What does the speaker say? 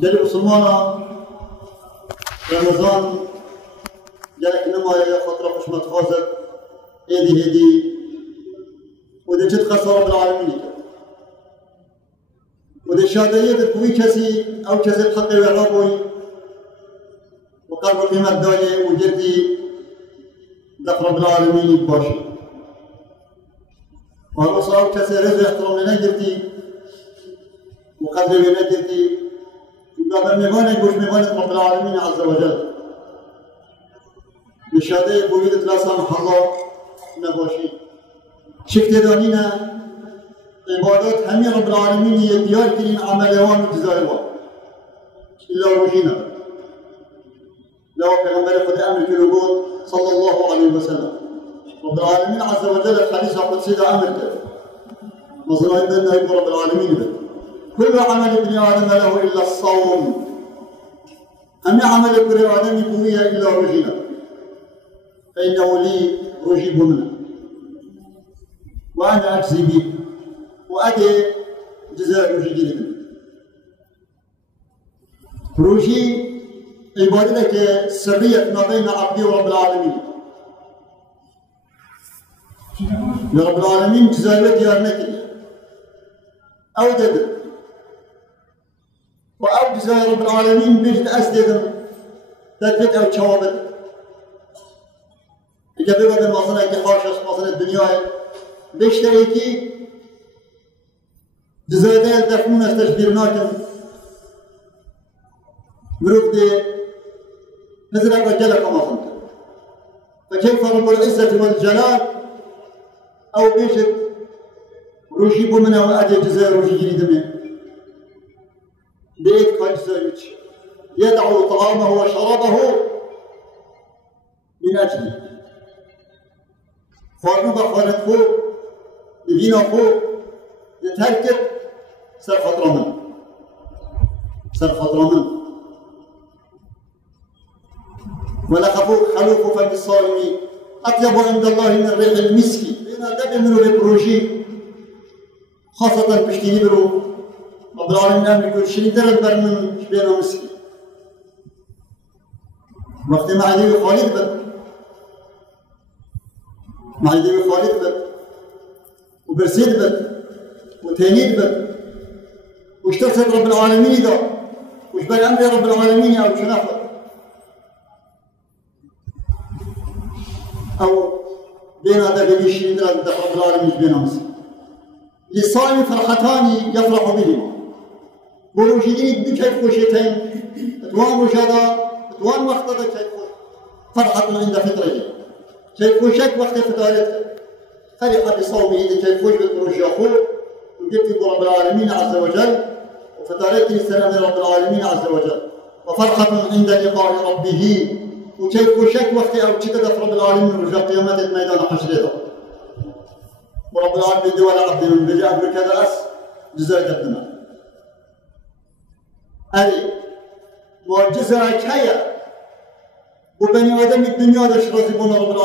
دل مسلمانا رمضان جالك نمايا يا فترة خشمة خازق هدي وده جد خسارة بالعالمين وده شادية كوي كسي أو كسي بحق وعرابوي وقلب قيمة داية وجدي دخل بالعالمين باشي وهو أو كسي رزق احترام لنا جدي وقدر لنا جدي وقابل ميغاني قوش ميغاني رب العالمين عز وجل بشادية بويدة لا سامح الله نباشي شفت دانينا عبادات همي رب العالمين يديار كرين عمليوان وجزائروان إلا وجينا لو پیغمبر خود امر كيلوغود صلى الله عليه وسلم رب العالمين عز وجل الحديث القدسي ده امر كده مصنع ابن رب العالمين ده كل عمل ابن آدم له إلا الصوم همي عمل ابن آدم يقوميها إلا وجينا فإنه لي رجيب منه وأنا أجزي به وأدي جزاء روجي جدا روجي عبادتك سرية ما بين عبدي ورب العالمين يا رب العالمين جزاء ديارنك أو دد وأو جزاء رب العالمين بيجد أسدد تدفت أو تشوابت إجابة بدل مصنع كحاشة مصنع الدنيا بيشتريكي جزاء الدفن استشبيرناكم مروف دي مثل رجلكم أصلا فكيف رب العزة والجلال أو بيشت روشي بمنا وأدي جزاء روشي جريد منه بيت كجزاء يدعو طعامه وشرابه من أجله خارنو بخارت فوق لبينا فوق يتهركب سر خطر من ولا خلوف فم الصائمين أطيب عند الله من الريح المسكي لأن دب منه ببروجي خاصة بشتيني برو رب العالمين أمريكا شري درد بر من شبينه مسكي وقت معدي خالد بد معدي خالد بد وبرسيد بد وتهنيد بد واشتغلت رب العالمين ده وش بل أمر رب العالمين أو شنافة أو بين هذا بيشين درد رب العالمين بين أمس للصائم فرحتان يفرح بهما بروجين بكيف وشيتين توان وشدا توان وقت هذا كيف فرحة عند فطره كيف وشك وقت فطرته فرح بصومه كيف وش بالبروج أخوه وجبت رب العالمين عز وجل وفتريت السلام رب العالمين عز وجل وفرحة عند لقاء ربه وكيف وشك وقت أو كتدف رب العالمين رجاء قيامات ميدان حشرته ورب العالمين دول عبد من بجاء بكذا أس جزاء جبنا أي وجزاء كيا وبني آدم الدنيا دشرزبون رب العالمين